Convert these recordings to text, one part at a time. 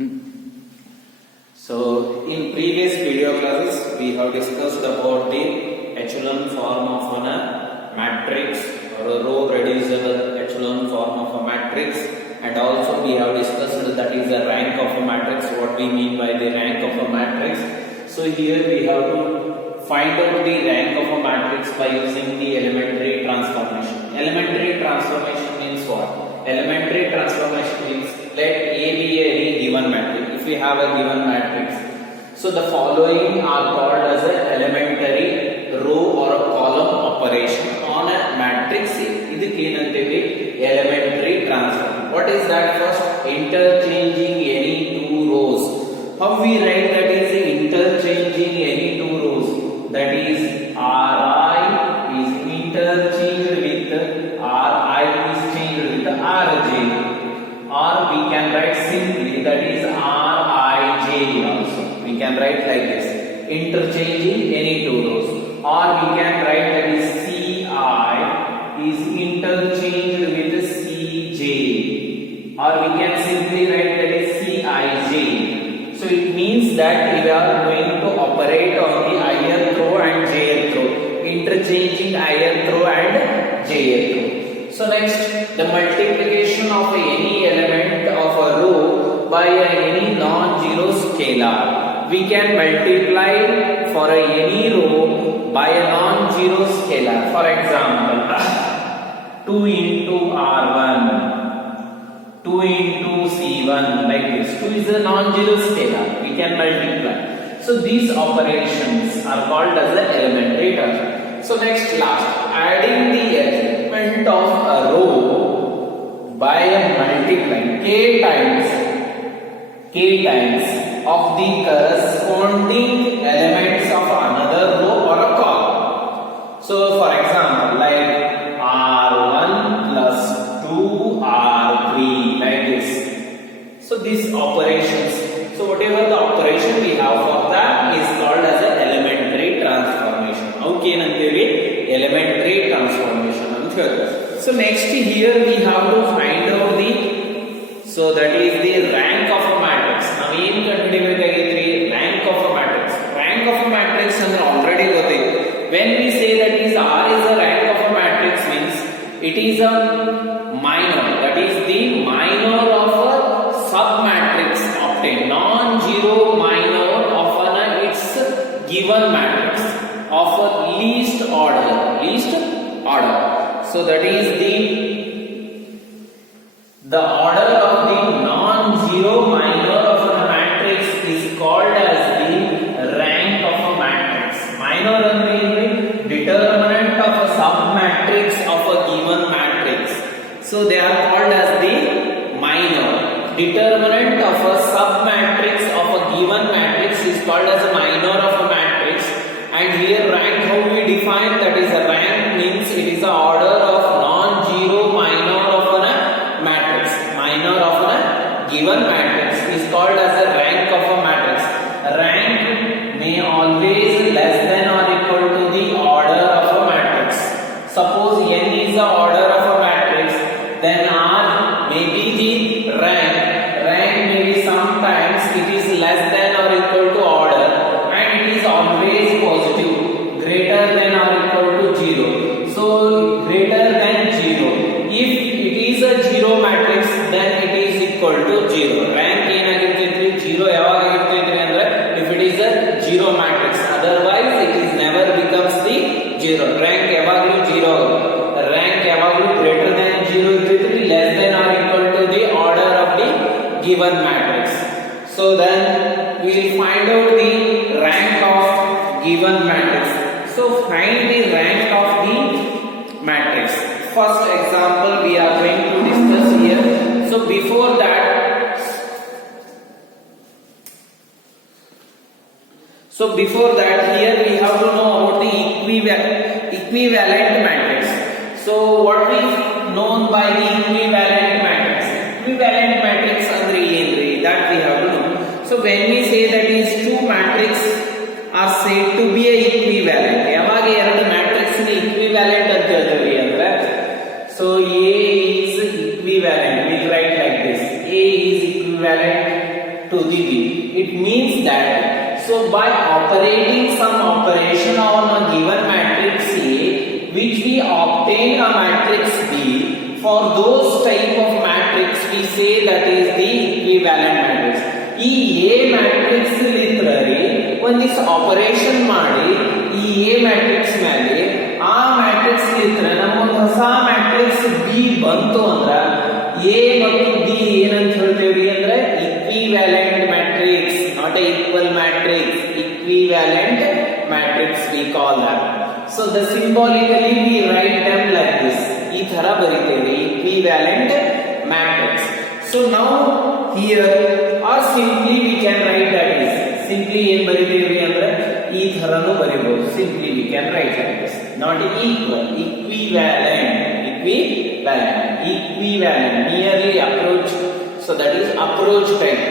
So in previous video classes we have discussed about the echelon form of a matrix or a row reducible echelon form of a matrix, and also we have discussed that is the rank of a matrix, what we mean by the rank of a matrix. So here we have to find out the rank of a matrix by using the elementary transformation. Elementary transformation means what? Elementary transformation means let A be any given matrix. If we have a given matrix, so the following are called as an elementary row or a column operation on a matrix A. Idukku enanteve elementary transform. What is that? First, interchanging any two rows. How we write that is interchanging any two rows? That is Ri is interchanged with Ri is changed with Rj, or we can write simply that is Rij also. We can write like this, interchanging any two rows, or we can write that is Ci is interchanged with Cj, or we can simply write that is Cij. So it means that we are going to operate on the ith row and jth row, interchanging ith row and jth row. So next, the multiplication of any element of a row by any non-zero scalar. We can multiply for any row by a non-zero scalar. For example, 2 into R1, 2 into C1, like this. 2 is a non-zero scalar. We can multiply. So these operations are called as the elementary terms. So next, last, adding the element of a row by a multiplying k times of the corresponding elements of another row or a column. So for example, like R1 plus 2R3, like this. So these operations, so whatever the operation we have for that is called as an elementary transformation. Okay, nantivi elementary transformation. So next here we have to find out so that is the rank of a matrix. Now ಏನು ಕಂಡುಹಿಡಿಯಬೇಕಾಗಿದ್ರಿ? Rank of a matrix. Rank of a matrix ಅಂದ್ರೆ already ಗೊತ್ತಿದೆ. When we say that is R is the rank of a matrix means it is a minor, that is the minor of a submatrix obtained, non-zero minor of its given matrix of a least order. So that is the order of the non-zero minor of a matrix is called as the rank of a matrix. Minor ಅಂದ್ರೆ determinant of a submatrix of a given matrix. So they are called as the minor. Determinant of a submatrix of a given matrix is called as a minor of a matrix. And here rank, how we define that is a rank means it is the order of non-zero minor of a matrix. Minor of a given matrix is called as a rank of a matrix. Rank may always less than or equal to the order of a matrix. Suppose n is the order of a matrix, then R may be the rank. Rank may be sometimes it is less than or equal to order, and it is always positive, greater than or equal to 0. So greater than 0. If it is a zero matrix, then it is equal to 0. Rank ಏನಾಗಿರ್ತೈತ್ರಿ? 0 ಯಾವಾಗ ಆಗಿರ್ತೈತ್ರಿ ಅಂದ್ರೆ if it is a zero matrix. Otherwise it is never becomes the 0. Rank ಯಾವಾಗಲೂ 0. Rank ಯಾವಾಗಲೂ greater than 0 ಇರ್ತೈತ್ರಿ, less than or equal to the order of the given matrix. So then we will find out the rank of given matrix. So find the rank of the matrix. First example we are going to discuss here. So before that here we have to know about the equivalent matrix. So what is known by the equivalent matrix? Equivalent matrix andre enri, that we have to know. So when we say that is two matrix are said to be a equivalent, ಯಾವಾಗ ಎರಡು matrix ನ equivalent ಅಂತ ಹೇಳ್ತೀವಿ ಅಂದ್ರೆ, so A is equivalent, we write like this, A is equivalent to the b. It means that so by operating some operation on a given matrix A, which we obtain a matrix B, for those type of matrix we say that is the equivalent matrix. ಈ A matrix ಲಿತ್ರರಿ ಒಂದಿಷ್ಟು operation ಮಾಡಿ ಈ A matrix ಮೇಲೆ ಆ matrix ಲಿತ್ರ ನಮಗೊಂದು ಹೊಸ matrix B ಬಂತು ಅಂದ್ರ A ಮತ್ತು B ಏನಂತ ಹೇಳ್ತೇವ್ರಿ ಅಂದ್ರೆ equivalent matrix, not a equal matrix, equivalent matrix we call that. So the symbolically we write them like this. ಈ ತರ ಬರೀತೇವೆ equivalent matrix. So now here or simply we can write that is simply ಏನ್ ಬರೀತೇವೆ ಅಂದ್ರೆ ಈ ತರನು ಬರೀಬಹುದು. Simply we can write like this, not equal, equivalent, equivalent, nearly approach. So that is approach type.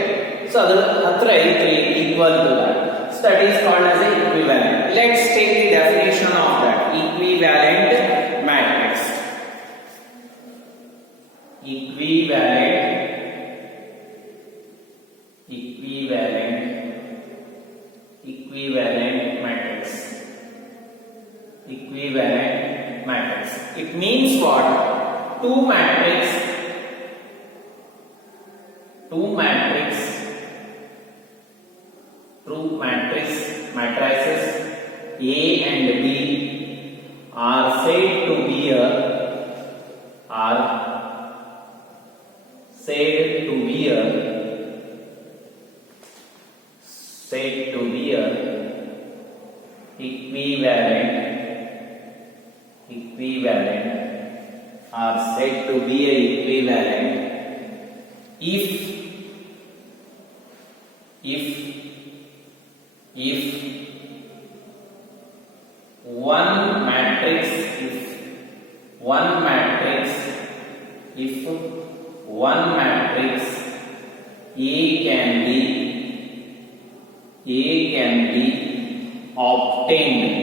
So ಅದರ ಹತ್ರ ಐತ್ರಿ equal to that. So that is called as a equivalent. Let's take the definition of that equivalent matrix. Equivalent matrix. Equivalent matrix. It means what? Two matrices A and B are said to be a equivalent if one matrix A can be obtained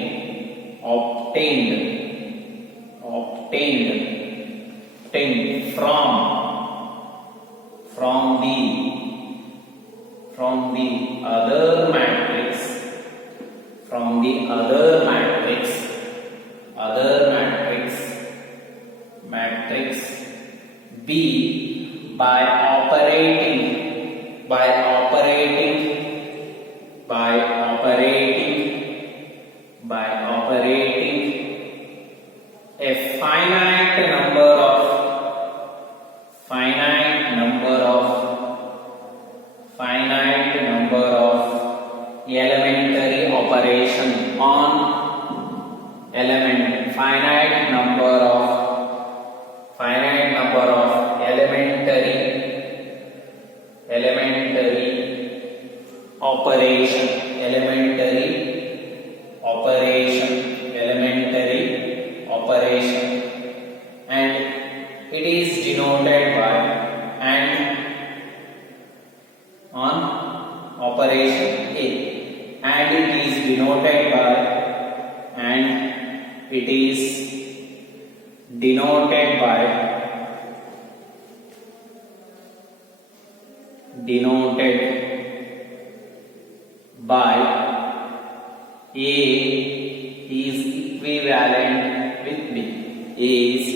from the other matrix B by operating a finite number of elementary operation on finite number of elementary operation and it is denoted by on operation A, and it is denoted by A is equivalent with B. A is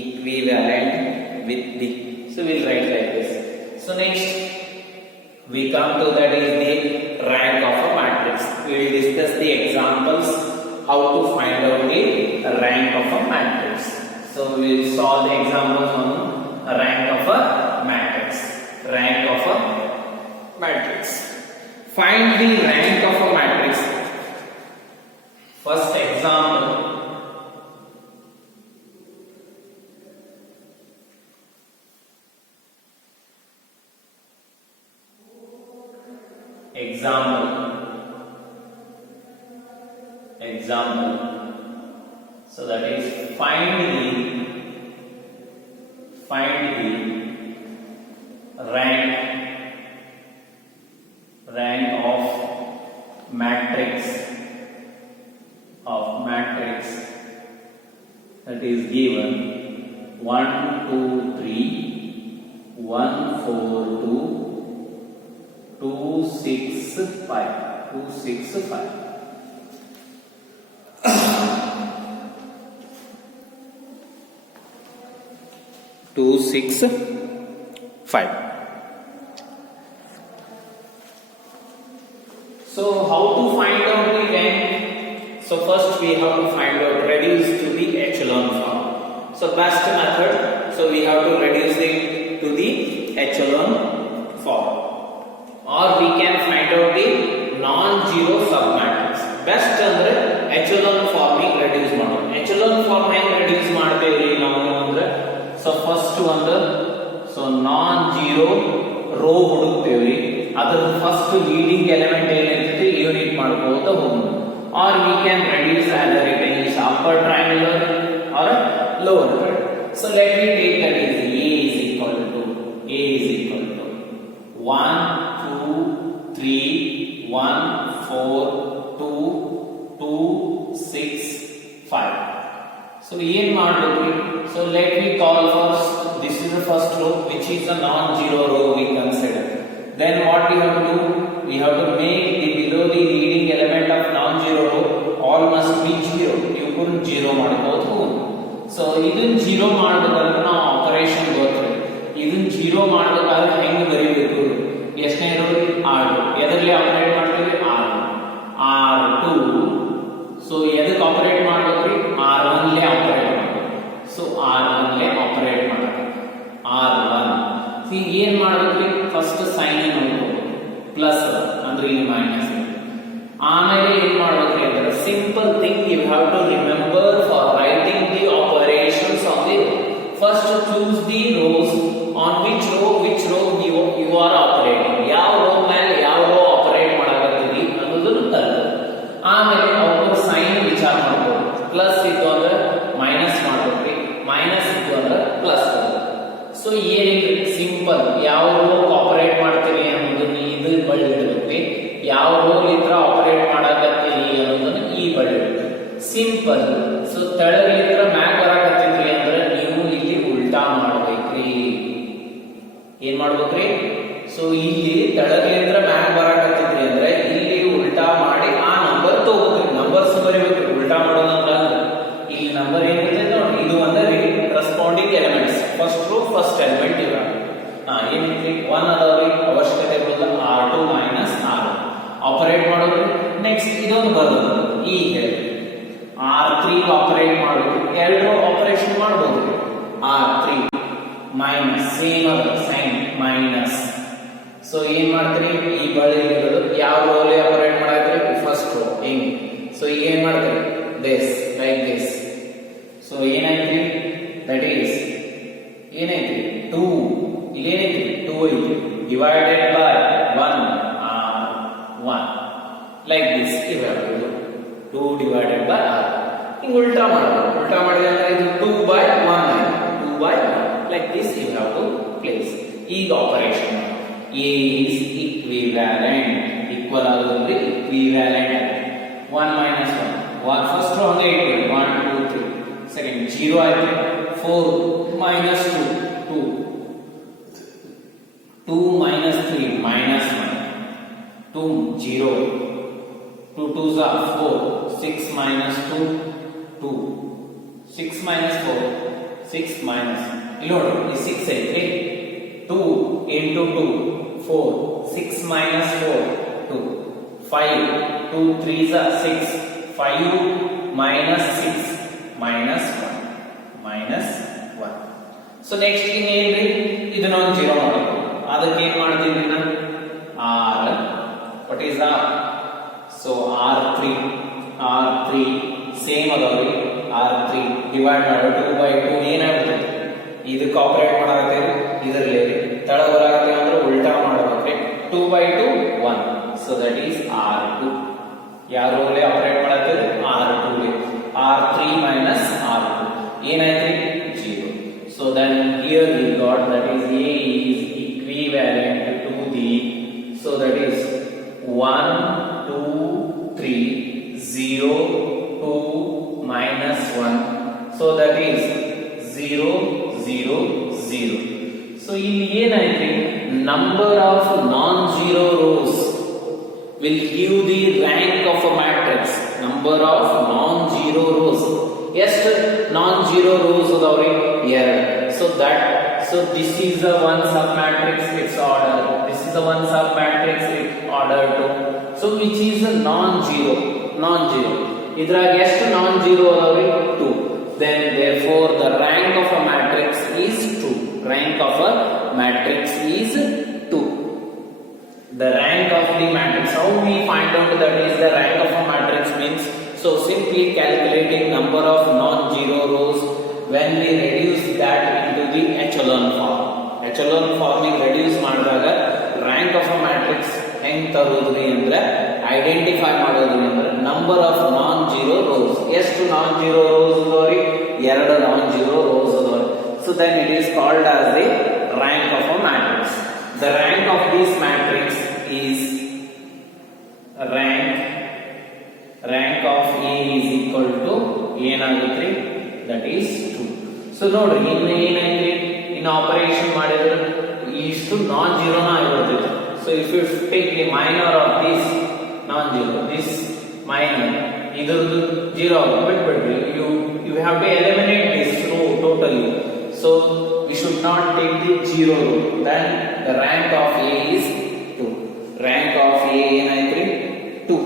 equivalent with B. So we'll write like this. So next we come to that is the rank of a matrix. We will discuss the examples how to find out the rank of a matrix. So we will solve the examples on rank of a matrix. Find the rank of a matrix. First example. So that is find the rank of matrix that is given 1 2 3 1 4 2 2 265. So how to find out the rank? So first we have to find out reduce to the echelon form. So best method, so we have to reduce it to the echelon form, or we can find out the non-zero submatrix. Best ಅಂದ್ರೆ echelon form ಗೆ reduce ಮಾಡೋದು. echelon form ಹೆಂಗ್ reduce ಮಾಡ್ತೇವೆ ನಾವು ಅಂದ್ರೆ, so first ಒಂದು so non-zero row ಹುಡುಕ್ತೇವೆ, ಅದರ first leading element ಏನಿರ್ತೈತಿ unit ಮಾಡ್ಕೋತಾ ಹೋಗೋದು. or we can reduce either it is upper triangular or lower triangular. So let me take that as a is equal to 1 2 3 1 4 2 2 6 5. So ಏನ್ ಮಾಡಬೇಕು? So let me call first, this is the first row which is a non-zero row we consider. Then what we have to do? We have to make the below the leading element of non-zero row all must be 0. You couldn't 0 ಮಾಡಬಹುದು. So ಇದನ್ನ 0 ಮಾಡಬೇಕಾದ್ರೆ ನಾವು operation ಗೊತ್ತಿದೆ. ಇದನ್ನ 0 ಮಾಡಬೇಕಾದ್ರೆ ಹೆಂಗೆ ಬರೀಬೇಕು? ಎಷ್ಟನೇ ರೋ? R2. ಎದರಲ್ಲಿ ಆಪರೇಟ್ ಮಾಡ್ತೀವಿ? R2. ಸೊ ಎದಕ್ಕೆ ಆಪರೇಟ್ ಮಾಡಬೇಕ್ರಿ? R1 ಲೇ ಆಪರೇಟ್ ಮಾಡಬೇಕು. ಸೊ R1 ಲೇ ಆಪರೇಟ್ ಮಾಡಬೇಕು. R1 ಸಿ ಏನ್ ಮಾಡಬೇಕ್ರಿ? ಫಸ್ಟ್ ಸೈನ್ ನೋಡ್ಬೇಕು, ಪ್ಲಸ್ ಅಂದ್ರೆ ಇಲ್ಲಿ ಮೈನಸ್. ಆಮೇಲೆ ಏನ್ ಮಾಡಬೇಕ್ರಿ ಅಂದ್ರೆ simple thing you have to remember for writing the operations on the row. First choose the rows on which row you are operating. ಯಾವ ರೋ ಮೇಲೆ ಯಾವ ರೋ ಆಪರೇಟ್ ಮಾಡಕತ್ತೀವಿ ಅನ್ನೋದನ್ನು ಕಲಿತು ಆಮೇಲೆ ಅವ್ರ ಸೈನ್ ವಿಚಾರ ಮಾಡ್ಬೋದು. ಪ್ಲಸ್ ಇತ್ತು ಅಂದ್ರೆ ಮೈನಸ್ ಮಾಡ್ಬೇಕ್ರಿ, ಮೈನಸ್ ಇತ್ತು ಅಂದ್ರೆ ಪ್ಲಸ್. ಸೊ ಏನಿಲ್ಲ, ಸಿಂಪಲ್ ಯಾವ ರೋ ಆಪರೇಟ್ ಮಾಡ್ತೀವಿ ಅನ್ನೋದನ್ನ ಇದು ಬಳ್ಳಿ ಇಡಬೇಕ್ರಿ, ಯಾವ ರೋಲ್ ಇದ್ರ ಆಪರೇಟ್ ಮಾಡಕತ್ತೀವಿ ಅನ್ನೋದನ್ನ ಈ ಬಳ್ಳಿ ಇಡಬೇಕು. ಸಿಂಪಲ್. ಸೊ ತೆಳಗಿದ್ರ ಮ್ಯಾಗ್ ಬರಕತ್ತಿದ್ರಿ ಅಂದ್ರೆ ನೀವು ಇಲ್ಲಿ ಉಲ್ಟಾ ಮಾಡ್ಬೇಕ್ರಿ. ಏನ್ ಮಾಡ್ಬೇಕ್ರಿ? ಸೊ ಇಲ್ಲಿ ತೆಳಗಿದ್ರ ಮ್ಯಾಗ್ ಬರಕತ್ತಿದ್ರಿ ಅಂದ್ರೆ ಇಲ್ಲಿ ಉಲ್ಟಾ ಮಾಡಿ ಆ ನಂಬರ್ ತಗೋಬೇಕ್ರಿ. ನಂಬರ್ಸ್ ಬರೀಬೇಕ್ರಿ. ಉಲ್ಟಾ ಮಾಡೋದಂತ ಇಲ್ಲಿ ನಂಬರ್ ಏನಿದೆ ನೋಡಿ, ಇದು ಅಂದ್ರೆ responding elements. First row first element ಇವ ಏನೈತಿ 1 ಅದಾವ್ರಿ, ಅವಶ್ಯಕತೆ ಬರೋದ R2 ಮೈನಸ್ R1 ಆಪರೇಟ್ ಮಾಡೋದು. ನೆಕ್ಸ್ಟ್ ಇದೊಂದು ಬರೋದು ಈಗ R3 ಆಪರೇಟ್ ಮಾಡೋದು. ಎರಡು ಆಪರೇಷನ್ ಮಾಡಬಹುದು. R3 ಮೈನಸ್ ಸೇಮ್ ಅದ ಸೈನ್ ಮೈನಸ್. ಸೊ ಏನ್ ಮಾಡ್ತೀರಿ? ಈ ಬಳಿ ಇರೋದು ಯಾವ ರೋಲಿ ಆಪರೇಟ್ ಮಾಡತ್ರಿ? First row. ಹಿಂಗ್. ಸೊ ಏನ್ ಮಾಡ್ತೀರಿ? This like this. ಸೊ ಏನಾಯ್ತ್ರಿ? ದಟ್ ಈಸ್ ಏನೈತಿ 2. ಇಲ್ಲಿ ಏನೈತಿ? 2 ಐತಿ divided by 1 R1 like this. ಇವಾಗ 2 ಡಿವೈಡೆಡ್ ಬೈ R. ಹಿಂಗ್ ಉಲ್ಟಾ ಮಾಡಬೇಕು. ಉಲ್ಟಾ ಮಾಡಿದ್ರೆ ಅಂದ್ರೆ ಇದು 2 by 1 2 by 1 like this you have to place. ಈಗ operation A is equivalent, equal ಆಗೋದ್ರಿಂದ equivalent 1 minus 1 ಫಸ್ಟ್ ರೋ ಹಂಗೆ ಇಟ್ಕೊಳ್ಳಿ 1 2 3. ಸೆಕೆಂಡ್ 0 ಆಯ್ತು. 4 minus 2 2 2 minus 3 minus 1 2 0 2 2s are 4 6 minus 2 2 6 minus 4 6 minus ಇಲ್ಲಿ ನೋಡಿ 6 ಐತ್ರಿ. 2 into 2 4 6 minus 4 2 5 2 3s are 6 5 minus 6 minus 1 minus 1. So next ಇನ್ನೇನ್ರಿ? ಇದನ್ನ ಒಂದು 0 ಮಾಡಬೇಕು. ಅದಕ್ಕೆ ಏನ್ ಮಾಡ್ತೀವಿ ನಾವು? R what is R? So R3 same ಅದಾವ್ರಿ. R3 ಡಿವೈಡ್ ಮಾಡೋ 2 by 2 ಏನಾಗುತ್ತೆ? ಇದಕ್ಕೆ ಆಪರೇಟ್ ಮಾಡಾಕತ್ತೀವಿ ಇದರಲ್ಲಿ ತಳ ಬರಾಕತ್ತೀವಿ ಅಂದ್ರೆ ಉಲ್ಟಾ ಮಾಡಬೇಕ್ರಿ. 2 by 2 1. So that is R2. ಯಾವ್ದ್ರಲ್ಲಿ ಆಪರೇಟ್ ಮಾಡತ್ತೀವಿ? R2 R3 minus R2 ಏನಾಯ್ತ್ರಿ? 0. So then here we got that is A is equivalent to the, so that is 1 2 3 0 2 minus 1. So that is 0 0 0. So ಇಲ್ಲಿ ಏನಾಯ್ತು? Number of non zero rose will give the rank of a matrix, number of non-zero rows. ಎಷ್ಟು non-zero rows ಅದಾವ್ರಿ? 2. So this is the one sub matrix, its order. This is the one sub matrix, its order 2. So which is a non-zero? ಇದ್ರಾಗ ಎಷ್ಟು non-zero ಅದಾವ್ರಿ? 2. Then therefore the rank of a matrix is 2. Rank of a matrix is 2. The rank of the matrix. How we find out that is the rank of a matrix means, so simply calculating number of non-zero rows when we reduce that into the echelon form. Echelon form is reduce ಮಾಡಿದಾಗ rank of a matrix ಹೆಂಗ್ ತರೋದ್ರಿ ಅಂದ್ರೆ identify ಮಾಡೋದ್ರಿ ಅಂದ್ರೆ number of non-zero rows. ಎಷ್ಟು non-zero rows ಅದಾವ್ರಿ? 2 non-zero rows ಅದಾವ್ರಿ. So then it is called as the rank of a matrix. The rank of this matrix is rank of A is equal to ಏನಾಗುತ್ತೆ? That is 2. So ನೋಡ್ರಿ ಇನ್ನು ಏನಾಯ್ತು? ಇನ್ನು operation ಮಾಡಿದ್ರೆ ಇಷ್ಟು non-zero ನ ಆಗಿಬಿಡ್ತೈತೆ. So if you take the minor of this non-zero, this minor, ಇದ್ರದ್ದು 0 ಬಿಟ್ಬಿಡ್ರಿ. You have to eliminate this row totally. So we should not take the 0 row. Then the rank of A is 2. Rank of A ಏನಾಯ್ತು? 2.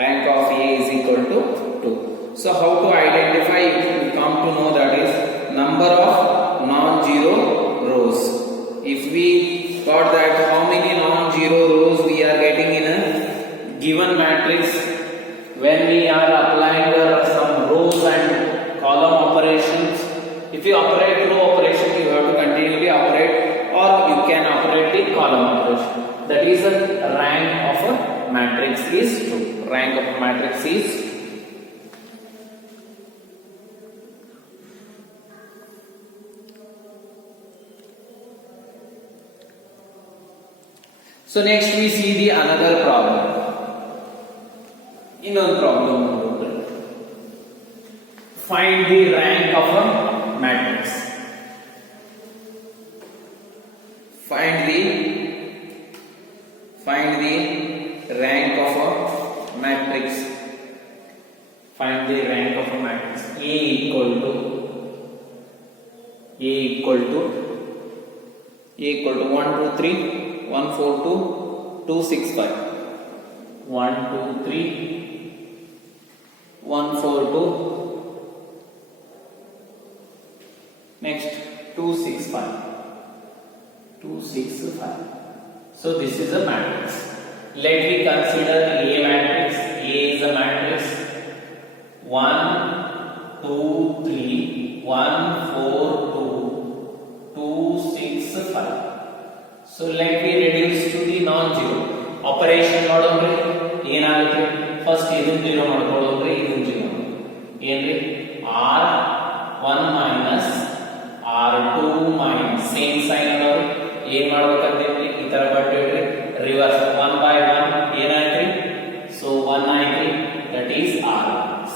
Rank of A is equal to 2. So how to identify? We come to know that is number of non-zero rows. If we got that how many non-zero rows we are getting in a given matrix when we are applying some rows and column operations. If you operate row operation, you have to continually operate, or you can operate the column operation. That is the rank of a matrix is 2. Rank of a matrix is 2. So next we see the another problem. Another problem. Find the rank of a matrix. Find the rank of a matrix. Find the rank of a matrix. A equal to 1 2 3 1 4 2 2 6 5. 1 2 3 1 4 2. Next 2 6 5. 2 6 5. So this is a matrix. Let me consider A matrix. A is a matrix 1 2 3 1 4 2 2 6 5. So let me reduce to the non-zero operation. ನೋಡೋಣ್ರಿ ಏನಾಗುತ್ತೆ? First ಇದನ್ನ 0 ಮಾಡ್ಕೊಳ್ಳೋಣ್ರಿ, ಇದನ್ನ 0 ಏನ್ರಿ? R1 minus R2 minus same sign ನೋಡಿ ಏನ್ ಮಾಡ್ಬೇಕಂತೇಳಿ ಈ ತರ ಬರ್ತೀವಿ reverse 1 by 1 ಏನಾಯ್ತ್ರಿ? So 1 ಆಯ್ತ್ರಿ, ದಟ್ ಈಸ್ R.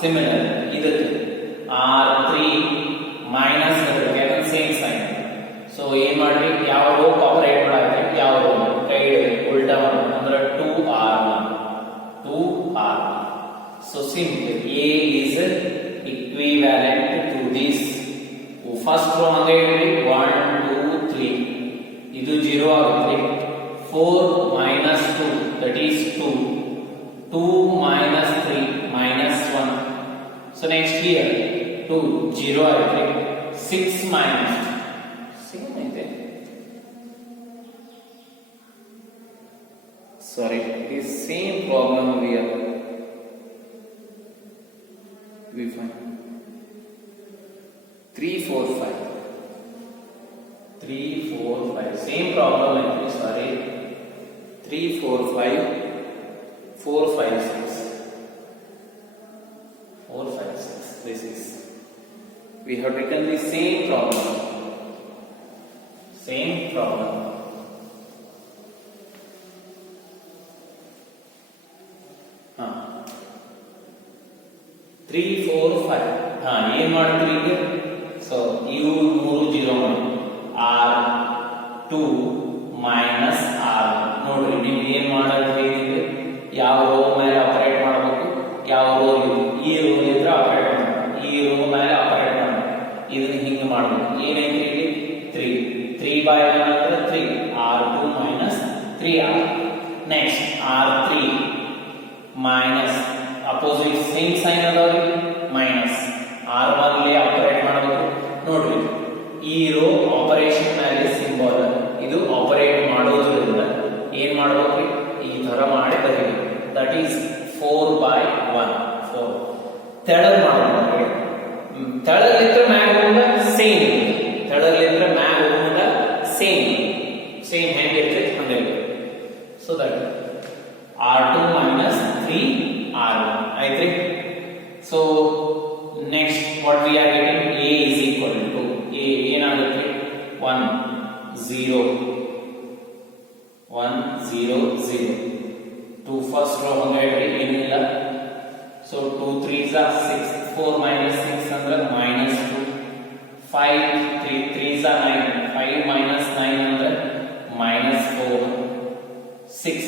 ಸಿಮಿಲರ್ ಇದಕ್ಕೆ R3 minus ಅದಕ್ಕೆ ಸೇಮ್ ಸೈನ್. ಸೊ ಏನ್ ಮಾಡ್ರಿ? ಯಾವ ರೋ ಆಪರೇಟ್ ಮಾಡಾಕ್ರಿ, ಯಾವ ರೋ ಕೈ ಉಲ್ಟಾ ಮಾಡಿ ಅಂದ್ರೆ 2R1 2R1. So simply A is equivalent to this. First row ಹಂಗೆ ಇಡ್ರಿ 1 2 3 ಇದು 0 ಆಗುತ್ತೆ. 4 minus 2 that is 2 2 minus 3 minus 1. So next here 2 0 ಆಗುತ್ತೆ. 6 minus same ಐತೆ. Sorry, it is same problem here. We find 3 4 5 3 4 5 same problem actually. Sorry, 3 4 5 4 5 6 4 5 6. This is we have taken the same problem. 3 4 5 ಏನ್ ಮಾಡ್ತೀವಿ ಈಗ? So ಇವು 3 0 ಮಾಡಿ R2 minus R1 ನೋಡ್ರಿ ನೀವು ಏನ್ ಮಾಡಲ್ರಿ? ಯಾವ ರೋ ಮೇಲೆ ಆಪರೇಟ್ ಮಾಡಬೇಕು, ಯಾವ ರೋ ಈ ರೋ ಇದ್ರೆ ಆಪರೇಟ್ ಮಾಡಬೇಕು, ಈ ರೋ ಮೇಲೆ ಆಪರೇಟ್ ಮಾಡಬೇಕು. ಇದನ್ನ ಹಿಂಗೆ ಮಾಡಬೇಕು. ಏನೈತಿ ಇಲ್ಲಿ 3/1 ಅಂದ್ರೆ 3 R2 minus 3R. Next R3 minus opposite same sign ಅದಾವ್ರಿ ಮೈನಸ್ R1 ಲಿ ಆಪರೇಟ್ ಮಾಡಬೇಕು. ನೋಡ್ರಿ ಈ ರೋ ಆಪರೇಷನ್ ಮೇಲೆ ಸಿಂಬಲ್ ಇದು ಆಪರೇಟ್ ಮಾಡೋದ್ರಿಂದ ಏನ್ ಮಾಡಬೇಕ್ರಿ, ಈ ತರ ಮಾಡಿ ಬರೀಬೇಕು. That is 4/1 4. ತೆಳಗ್ ಮಾಡಬೇಕು. ತೆಳಗಿದ್ರೆ ಮ್ಯಾಗ ಹೋಗುದ ಸೇಮ್, ತೆಳಗಿದ್ರೆ ಮ್ಯಾಗ ಹೋಗುದ ಸೇಮ್ ಹೆಂಗಿರ್ತೈತಿ ಹಂಗೆ. So that R2 minus 3R1 ಆಯ್ತ್ರಿ. So next what we are getting, A is equal to A ಏನಾಗುತ್ತೆ 1 0 1 0 0. 2 ಫಸ್ಟ್ ರೋ ಹಂಗೆ ಏನಿಲ್ಲ. ಸೊ 2 3s are 6, 4 minus 6 ಅಂದ್ರೆ -2, 5 3 3s are 9, 5 minus 9 ಅಂದ್ರೆ -4, 6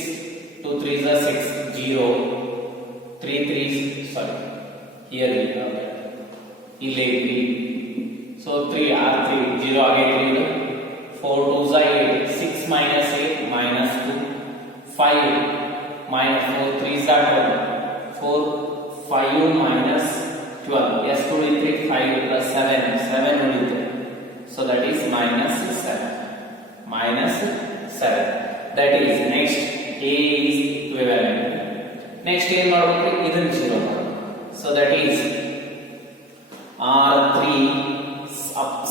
2 3s are 6 0, 3 3s sorry here we have ಇಲ್ಲಿ 3. So 3 R3 0 ಆಗೈತಿ. ಇದು 4 2s are 8, 6 minus 8 -2, 5 minus 4 3s are 12, 4 5 minus 12. Yes, 2 into 5 plus 7 ಉಳಿಯುತ್ತೆ. So that is -7 that is next A is equivalent. Next ಏನ್ ಮಾಡಬೇಕು, ಇದನ್ನ 0 ಮಾಡಬೇಕು. So that is R3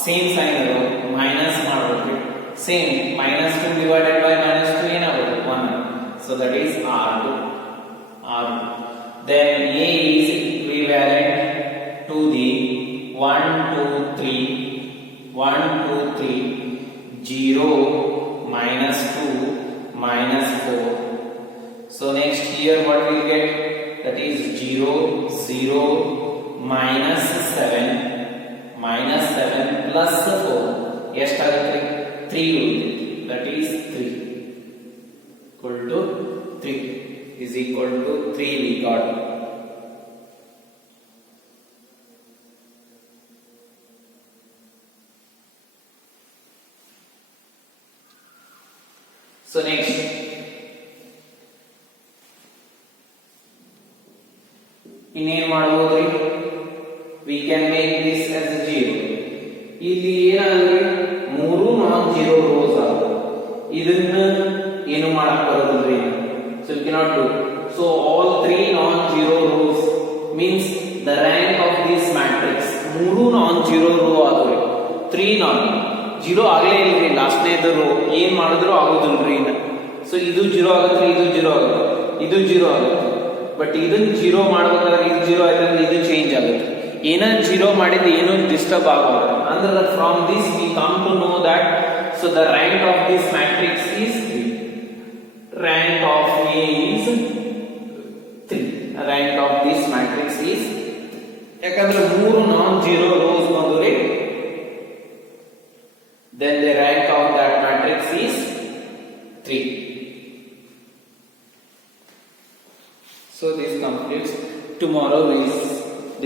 same sign ಅದು minus ಮಾಡಬೇಕು. ಸೇಮ್ -2 divided by -2 ಏನಾಗುತ್ತೆ 1. So that is R2. Then A is equivalent to the 1 2 3 0 -2 -4. So next here what we get, that is 0 0 -7 plus 4 ಎಷ್ಟಾಗುತ್ತೆ 3 ಉಳಿಯುತ್ತೆ. that is 3 equal to 3 is equal to 3 we got. So next ಇನ್ನೇನ್ ಮಾಡಬಹುದ್ರಿ, we can make this as 0. ಇಲ್ಲಿ ಏನಾದ್ರೆ 3 non zero rose ಆಗುತ್ತೆ. ಇದನ್ನ ಏನು ಮಾಡಕ್ ಬರೋದಿಲ್ರಿ. So you cannot do. So all 3 non-zero rows means the rank of this matrix 3 non-zero row ಆದ್ರೆ 3 non zero ಆಗಲೇ ಇಲ್ರಿ. ಲಾಸ್ಟ್ನೇದು ರೋ ಏನ್ ಮಾಡಿದ್ರು ಆಗೋದಿಲ್ರಿ. ಸೊ ಇದು 0 ಆಗುತ್ತೆ, ಇದು 0 ಆಗುತ್ತೆ, ಇದು 0 ಆಗುತ್ತೆ. ಬಟ್ ಇದನ್ನ 0 ಮಾಡ್ಬೇಕಾದ್ರೆ ಇದು 0 ಆಯ್ತು, ಇದು ಚೇಂಜ್ ಆಗುತ್ತೆ. ಏನ 0 ಮಾಡಿದ್ರೆ ಏನು ಡಿಸ್ಟರ್ಬ್ ಆಗೋಲ್ಲ. ಅಂದ್ರೆ from this we come to know that so the rank of this matrix is 3. rank of A is 3. rank of this matrix is, ಯಾಕಂದ್ರೆ 3 ನಾನ್ ಜೀರೋ ರೋಸ್ ಬಂದ್ರೆ then the rank of that matrix is 3. So this completes. Tomorrow we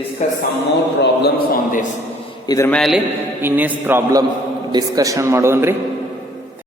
discuss some more problems on this. ಇದರ ಮೇಲೆ ಇನ್ನೆಷ್ಟು problem discussion ಮಾಡೋಣ್ರಿ.